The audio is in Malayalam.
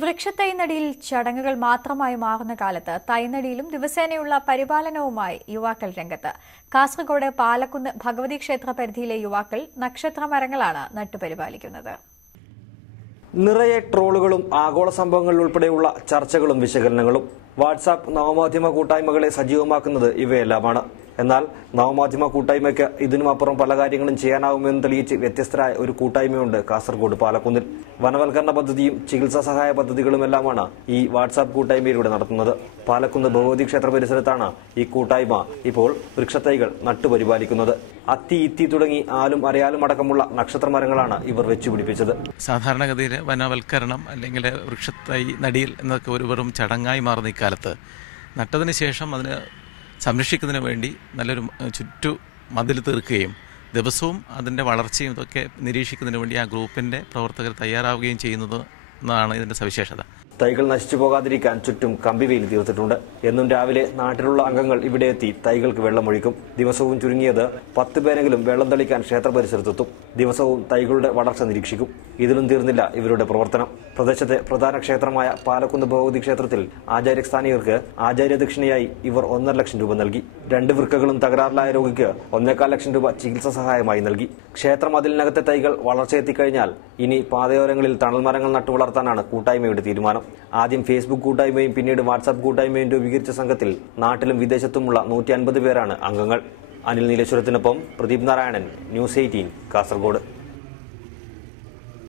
വൃക്ഷത്തൈനടിയിൽ ചടങ്ങുകൾ മാത്രമായി മാറുന്ന കാലത്ത് തൈനടിയിലും ദിവസേനയുള്ള പരിപാലനവുമായി യുവാക്കൾ രംഗത്ത്. കാസർഗോഡ് പാലക്കുന്ന് ഭഗവതി ക്ഷേത്ര പരിധിയിലെ യുവാക്കൾ നക്ഷത്രമരങ്ങളാണ് നട്ടുപരിപാലിക്കുന്നത്. നിറയെ ട്രോളുകളും ആഗോള സംഭവങ്ങൾ ഉൾപ്പെടെയുള്ള ചർച്ചകളും വിശകലനങ്ങളും വാട്സാപ്പ് നവമാധ്യമ കൂട്ടായ്മകളെ സജീവമാക്കുന്നത് ഇവയെല്ലാമാണ്. എന്നാൽ നവമാധ്യമ കൂട്ടായ്മയ്ക്ക് ഇതിനുമപ്പുറം പല കാര്യങ്ങളും ചെയ്യാനാവുമെന്ന് തെളിയിച്ച് വ്യത്യസ്തരായ ഒരു കൂട്ടായ്മയുണ്ട് കാസർഗോഡ് പാലക്കുന്നിൽ. വനവൽക്കരണ പദ്ധതിയും ചികിത്സാ സഹായ പദ്ധതികളുമെല്ലാമാണ് ഈ വാട്സാപ്പ് കൂട്ടായ്മയിലൂടെ നടത്തുന്നത്. പാലക്കുന്ന് ഭഗവതി ക്ഷേത്ര പരിസരത്താണ് ഈ കൂട്ടായ്മ ഇപ്പോൾ വൃക്ഷത്തൈകൾ നട്ടുപരിപാലിക്കുന്നത്. അത്തി ഇത്തി തുടങ്ങി ആലും അരയാലും അടക്കമുള്ള നക്ഷത്രമരങ്ങളാണ് ഇവർ വെച്ചുപിടിപ്പിച്ചത്. സാധാരണഗതിയിൽ വനവൽക്കരണം അല്ലെങ്കിൽ വൃക്ഷത്തൈ നടിയിൽ എന്നൊക്കെ ഒരു വെറും ചടങ്ങായി മാറുന്ന ഇക്കാലത്ത് നട്ടതിന് ശേഷം അതിന് സംരക്ഷിക്കുന്നതിന് വേണ്ടി നല്ലൊരു ചുറ്റു മതിൽ തീർക്കുകയും ദിവസവും അതിൻ്റെ വളർച്ചയും ഇതൊക്കെ നിരീക്ഷിക്കുന്നതിന് വേണ്ടി ആ ഗ്രൂപ്പിൻ്റെ പ്രവർത്തകർ തയ്യാറാവുകയും ചെയ്യുന്നതാണ് ഇതിൻ്റെ സവിശേഷത. തൈകൾ നശിച്ചു പോകാതിരിക്കാൻ ചുറ്റും കമ്പിവേലി തീർത്തിട്ടുണ്ട്. എന്നും രാവിലെ നാട്ടിലുള്ള അംഗങ്ങൾ ഇവിടെ എത്തി തൈകൾക്ക് വെള്ളമൊഴിക്കും. ദിവസവും ചുരുങ്ങിയത് 10 പേരെങ്കിലും വെള്ളം തളിക്കാൻ ക്ഷേത്ര പരിസരത്തെത്തും. ദിവസവും തൈകളുടെ വളർച്ച നിരീക്ഷിക്കും. ഇതിലും തീർന്നില്ല ഇവരുടെ പ്രവർത്തനം. പ്രദേശത്തെ പ്രധാന ക്ഷേത്രമായ പാലക്കുന്ന് ഭഗവതി ക്ഷേത്രത്തിൽ ആചാര്യസ്ഥാനികർക്ക് ആചാര്യദക്ഷിണയായി ഇവർ 1.5 ലക്ഷം രൂപ നൽകി. 2 വൃക്കകളും തകരാറിലായ രോഗിക്ക് 1.25 ലക്ഷം രൂപ ചികിത്സാ സഹായമായി നൽകി. ക്ഷേത്രമതിലിനകത്തെ തൈകൾ വളർച്ചയെത്തിക്കഴിഞ്ഞാൽ ഇനി പാതയോരങ്ങളിൽ തണൽ മരങ്ങൾ നട്ടുവളർത്താനാണ് കൂട്ടായ്മയുടെ തീരുമാനം. ആദ്യം ഫേസ്ബുക്ക് കൂട്ടായ്മയും പിന്നീട് വാട്സാപ്പ് കൂട്ടായ്മയും രൂപീകരിച്ച സംഘത്തിൽ നാട്ടിലും വിദേശത്തുമുള്ള 150 പേരാണ് അംഗങ്ങൾ. അനിൽ നീലേശ്വരത്തിനൊപ്പം പ്രദീപ് നാരായണൻ, ന്യൂസ് 18 കാസർഗോഡ്.